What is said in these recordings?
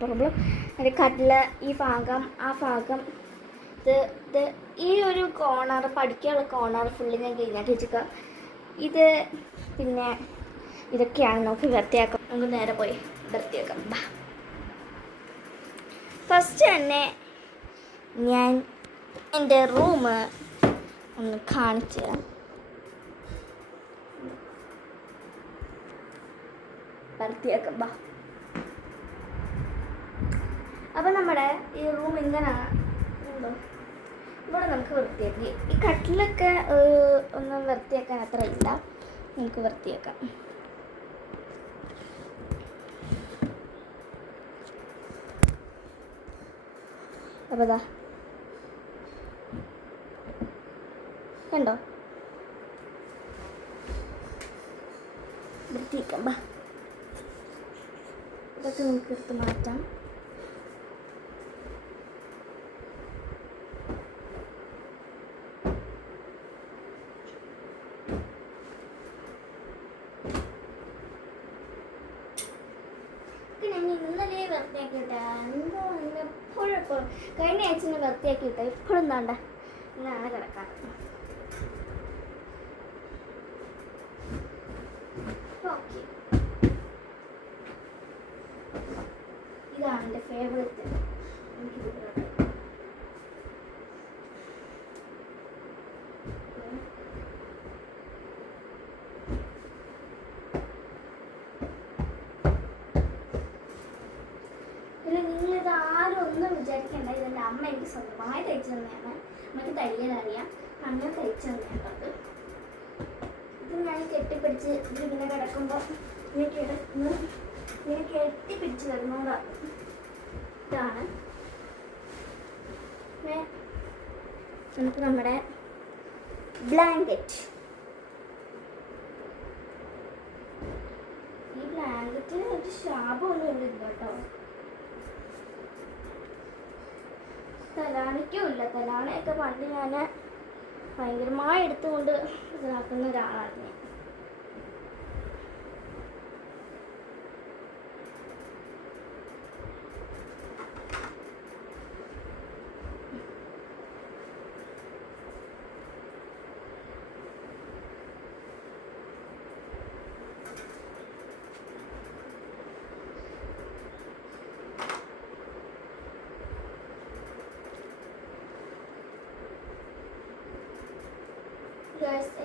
Problem. അത് കട്ടില് ഈ ഭാഗം ആ ഭാഗം ഇത് ഈ ഒരു കോർണർ പഠിക്കാനുള്ള കോർണർ ഫുള്ള് ഞാൻ കഴിഞ്ഞിട്ട് വെച്ചിട്ട് ഇത് പിന്നെ ഇതൊക്കെയാണ് നമുക്ക് വൃത്തിയാക്കാം. നമുക്ക് നേരെ പോയി വൃത്തിയാക്കാം. ഫസ്റ്റ് തന്നെ ഞാൻ എൻ്റെ റൂം ഒന്ന് കാണിച്ചു തരാം. വൃത്തിയാക്കാം. അപ്പം നമ്മുടെ ഈ റൂം ഇങ്ങനെയാണ്. ഇവിടെ നമുക്ക് വൃത്തിയാക്കി ഈ കട്ടിലൊക്കെ ഒന്നും വൃത്തിയാക്കാൻ അത്ര ഇല്ല, നമുക്ക് വൃത്തിയാക്കാം. അപ്പോൾ ഇതാ കണ്ടോ, വൃത്തിയാക്കാം. ഇതൊക്കെ നമുക്ക് എടുത്ത് മാറ്റാം. ഇന്നലെ വൃത്തിയാക്കിയിട്ടാ എന്തോ എപ്പോഴും കഴിഞ്ഞ ആഴ്ച വൃത്തിയാക്കിയിട്ടാ ഇപ്പോഴും എന്താണ്ട ഇന്നാണ് കിടക്കാൻ. ഓക്കെ, ഇതാണ് എൻ്റെ ഫേവറേറ്റ്. നിങ്ങളിത് ആരും ഒന്നും വിചാരിക്കേണ്ട, ഇതെൻ്റെ അമ്മ എനിക്ക് സ്വന്തമായി തയ്ച്ചു തന്നെയാണ്. അമ്മയ്ക്ക് തയ്യലറിയാം, അങ്ങനെ തയ്ച്ചു തന്നെയാണ്. ഇത് ഞാൻ കെട്ടിപ്പിടിച്ച് ഇതിങ്ങനെ കിടക്കുമ്പോൾ ഇങ്ങനെ കെട്ടിപ്പിടിച്ച് വരുന്നതാണ്. ഇതാണ് നമുക്ക് നമ്മുടെ ബ്ലാങ്കറ്റ്. ഈ ബ്ലാങ്കറ്റിന് ഒരു ശാപമൊന്നും ഇല്ല കേട്ടോ. തലാണിക്കും ഇല്ല. തലാണയൊക്കെ പണ്ട് ഞാൻ ഭയങ്കരമായി എടുത്തുകൊണ്ട് ഇതാക്കുന്ന ഒരാളാണ് ഞാൻ.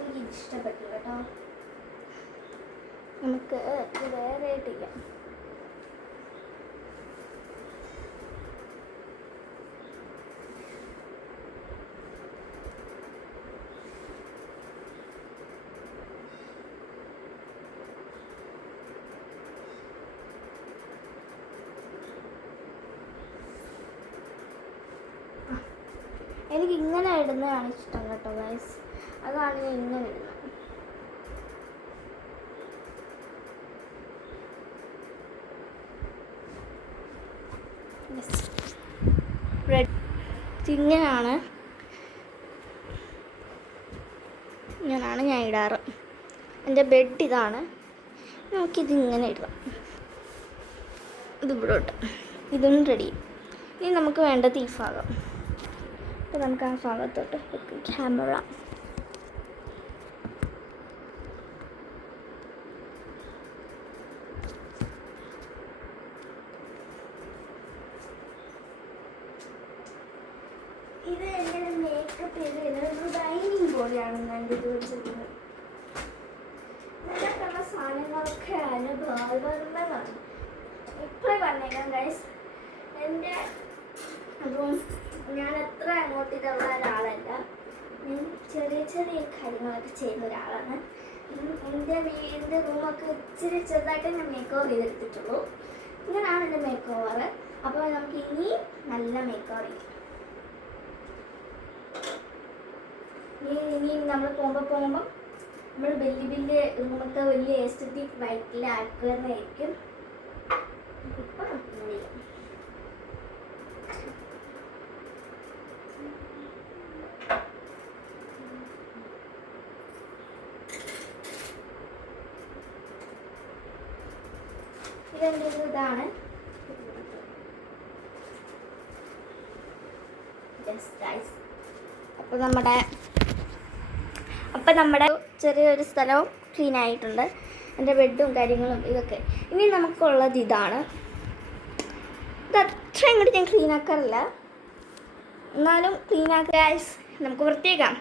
എനിക്ക് ഇഷ്ടപ്പെട്ടു കേട്ടോ. നമുക്ക് ഇത് വേറെ ആയിട്ടില്ല. എനിക്ക് ഇങ്ങനെ ഇടുന്നതാണ് ഇഷ്ടം കേട്ടോ ഗൈസ്. അതാണ് ഞാൻ ഇങ്ങനെ ഇടുന്നത്. ഇങ്ങനെയാണ് ഞാൻ ഇടാറ്. എൻ്റെ ബെഡ് ഇതാണ്. നമുക്കിതിങ്ങനെ ഇടാം. ഇതിവിടെ ഇട്ട് ഇതും റെഡി. ഇനി നമുക്ക് വേണ്ടത് ഈ ഭാഗം. അപ്പോൾ നമുക്ക് ആ ഭാഗത്തോട്ട് ക്യാമറ. ഇത് എൻ്റെ മേക്കപ്പ് ചെയ്ത് ഡൈനിങ് പോലെയാണ് ഞാൻ ഇത് വെച്ചിരുന്നത്. ഇതിനകത്തുള്ള സാധനങ്ങളൊക്കെ അനുഭവമാണ്. ഇപ്പോഴും പറഞ്ഞേക്കാം ഗൈസ്, എൻ്റെ അപ്പം ഞാൻ അത്ര അങ്ങോട്ട് ഇതുള്ള ഒരാളല്ല. ഞാൻ ചെറിയ ചെറിയ കാര്യങ്ങളൊക്കെ ചെയ്യുന്ന ഒരാളാണ്. എൻ്റെ വീടിൻ്റെ റൂമൊക്കെ ഇച്ചിരി ചെറുതായിട്ട് ഞാൻ മേക്ക് ഓവർ ചെയ്തെടുത്തിട്ടുള്ളൂ. ഇങ്ങനെയാണ് എൻ്റെ മേക്ക് ഓവർ. അപ്പോൾ നമുക്ക് ഇനി നല്ല മേക്ക് ഓവർ ചെയ്യും. ഇനി നമ്മൾ പോകുമ്പോൾ നമ്മൾ വലിയ റൂമൊക്കെ വലിയ എസ്തറ്റിക് വൈറ്റിലാക്കുന്നതായിരിക്കും. ഇപ്പം നമുക്ക് ഇതെൻ്റെ ഇതാണ്. അപ്പം നമ്മുടെ ചെറിയൊരു സ്ഥലവും ക്ലീൻ ആയിട്ടുണ്ട്. എൻ്റെ ബെഡും കാര്യങ്ങളും ഇതൊക്കെ. ഇനി നമുക്കുള്ളത് ഇതാണ്. ഇത് അത്ര അങ്ങോട്ട് ഞാൻ ക്ലീൻ ആക്കാറില്ല, എന്നാലും ക്ലീൻ ആക്കാൻ നമുക്ക് വൃത്തിയാക്കാം.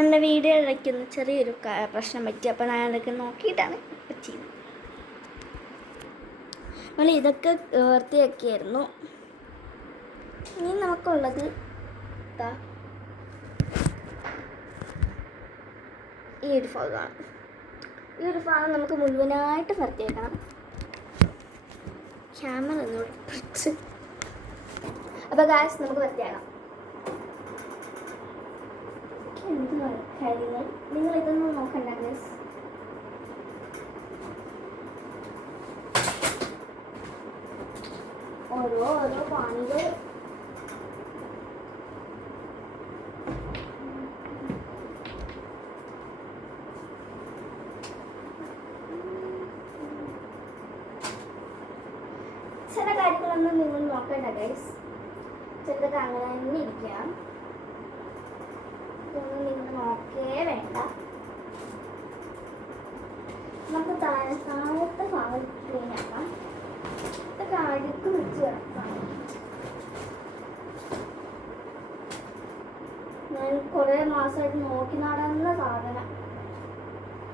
എൻ്റെ വീഡിയോ ഇടയ്ക്കുന്ന ചെറിയൊരു പ്രശ്നം പറ്റി. അപ്പോൾ ഞാൻ അതൊക്കെ നോക്കിയിട്ടാണ് ചെയ്യുന്നത്. നമ്മൾ ഇതൊക്കെ വൃത്തിയാക്കിയായിരുന്നു. ഇനി നമുക്കുള്ളത് ഈ ഒരു ഭാഗമാണ്. ഈ ഒരു ഭാഗം നമുക്ക് മുഴുവനായിട്ട് വൃത്തിയാക്കണം. ക്യാമറ ഒന്നുകൂടെ പിടിച്ച്. അപ്പോൾ ഗായ്സ് നമുക്ക് വൃത്തിയാക്കാം. എന്ത് കാര്യങ്ങൾ നിങ്ങൾ ഇതൊന്നും നോക്കണ്ട ഗായ്സ്. ഓരോ പണികൾ ചില കാര്യങ്ങളൊന്നും നിങ്ങൾ നോക്കണ്ട ഗൈസ്. ചിലതൊക്കെ അങ്ങനെ തന്നെ ഇരിക്കാം. ഇതൊന്നും നിങ്ങൾ നോക്കേ വേണ്ട. നമുക്ക് താഴത്തെ ഭാഗം ക്ലീൻ ആക്കാം. ഇതൊക്കെ അഴുക്ക് വെച്ച് കിടക്കാം. ഞാൻ കുറേ മാസമായിട്ട് നോക്കി നടന്ന സാധനം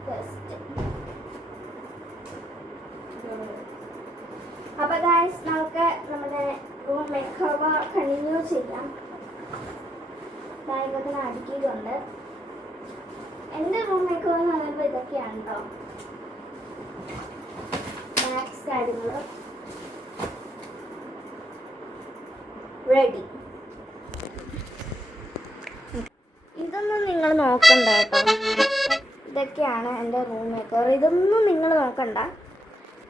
ബെസ്റ്റ്. അപ്പോൾ ഗൈസ് നമുക്ക് നമ്മുടെ റൂം മേക്ക് ഓവർ കണ്ടിന്യൂ ചെയ്യാം. ഇതൊക്കെ അടുക്കിയിട്ടുണ്ട്. എൻ്റെ റൂം മേക്ക് ഓവർ എന്ന് പറയുമ്പോൾ ഇതൊക്കെയാണ് കേട്ടോ. മാക്സ് കാര്യങ്ങൾ റെഡി. ഇതൊന്നും നിങ്ങൾ നോക്കണ്ട കേട്ടോ. ഇതൊക്കെയാണ് എൻ്റെ റൂം മേക്ക് ഓവർ. ഇതൊന്നും നിങ്ങൾ നോക്കണ്ട.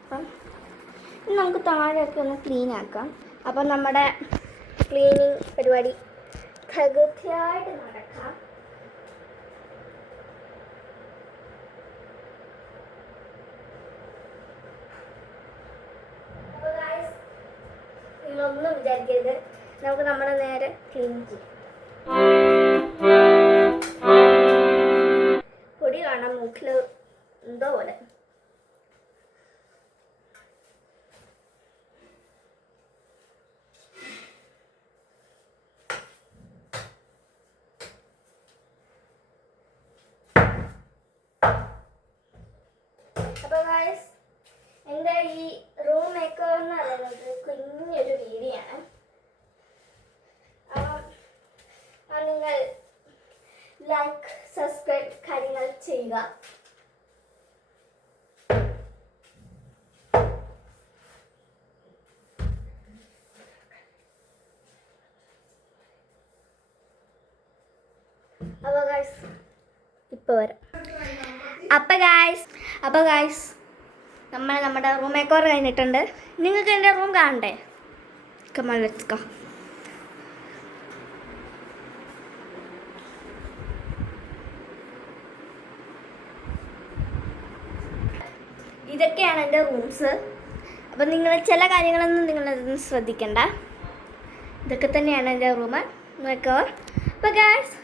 അപ്പം നമുക്ക് താഴെയൊക്കെ ഒന്ന് ക്ലീൻ ആക്കാം. അപ്പം നമ്മുടെ ക്ലീനിങ് പരിപാടി തകൃതിയായിട്ട് നടക്കാം. അപ്പോൾ ഗൈസ് നിങ്ങളൊന്നും വിചാരിക്കരുത്, നമുക്ക് നമ്മുടെ നേരെ ക്ലീൻ ചെയ്യാം. പൊടി കാണാം മൂക്കിൽ എന്തോ പോലെ. അപ്പോൾ ഗൈസ് എൻ്റെ ഈ റൂം മേക്ക് ഓവർ എന്ന് പറയുന്നത് കുഞ്ഞൊരു വീഡിയോ ആണ്. നിങ്ങൾ ലൈക്ക് സബ്സ്ക്രൈബ് കാര്യങ്ങൾ ചെയ്യുക. അപ്പോൾ ഗൈസ് ഇപ്പോൾ വരാം. അപ്പോൾ ഗൈസ് നമ്മുടെ റൂം മേക്ക് ഓവർ കഴിഞ്ഞിട്ടുണ്ട്. നിങ്ങൾക്ക് എൻ്റെ റൂം കാണണ്ടേ? Come on let's go. ഇതൊക്കെയാണ് എൻ്റെ റൂംസ്. അപ്പം നിങ്ങൾ ചില കാര്യങ്ങളൊന്നും നിങ്ങളതൊന്നും ശ്രദ്ധിക്കണ്ട. ഇതൊക്കെ തന്നെയാണ് എൻ്റെ റൂം മേക്ക് ഓവർ. അപ്പോൾ ഗൈസ്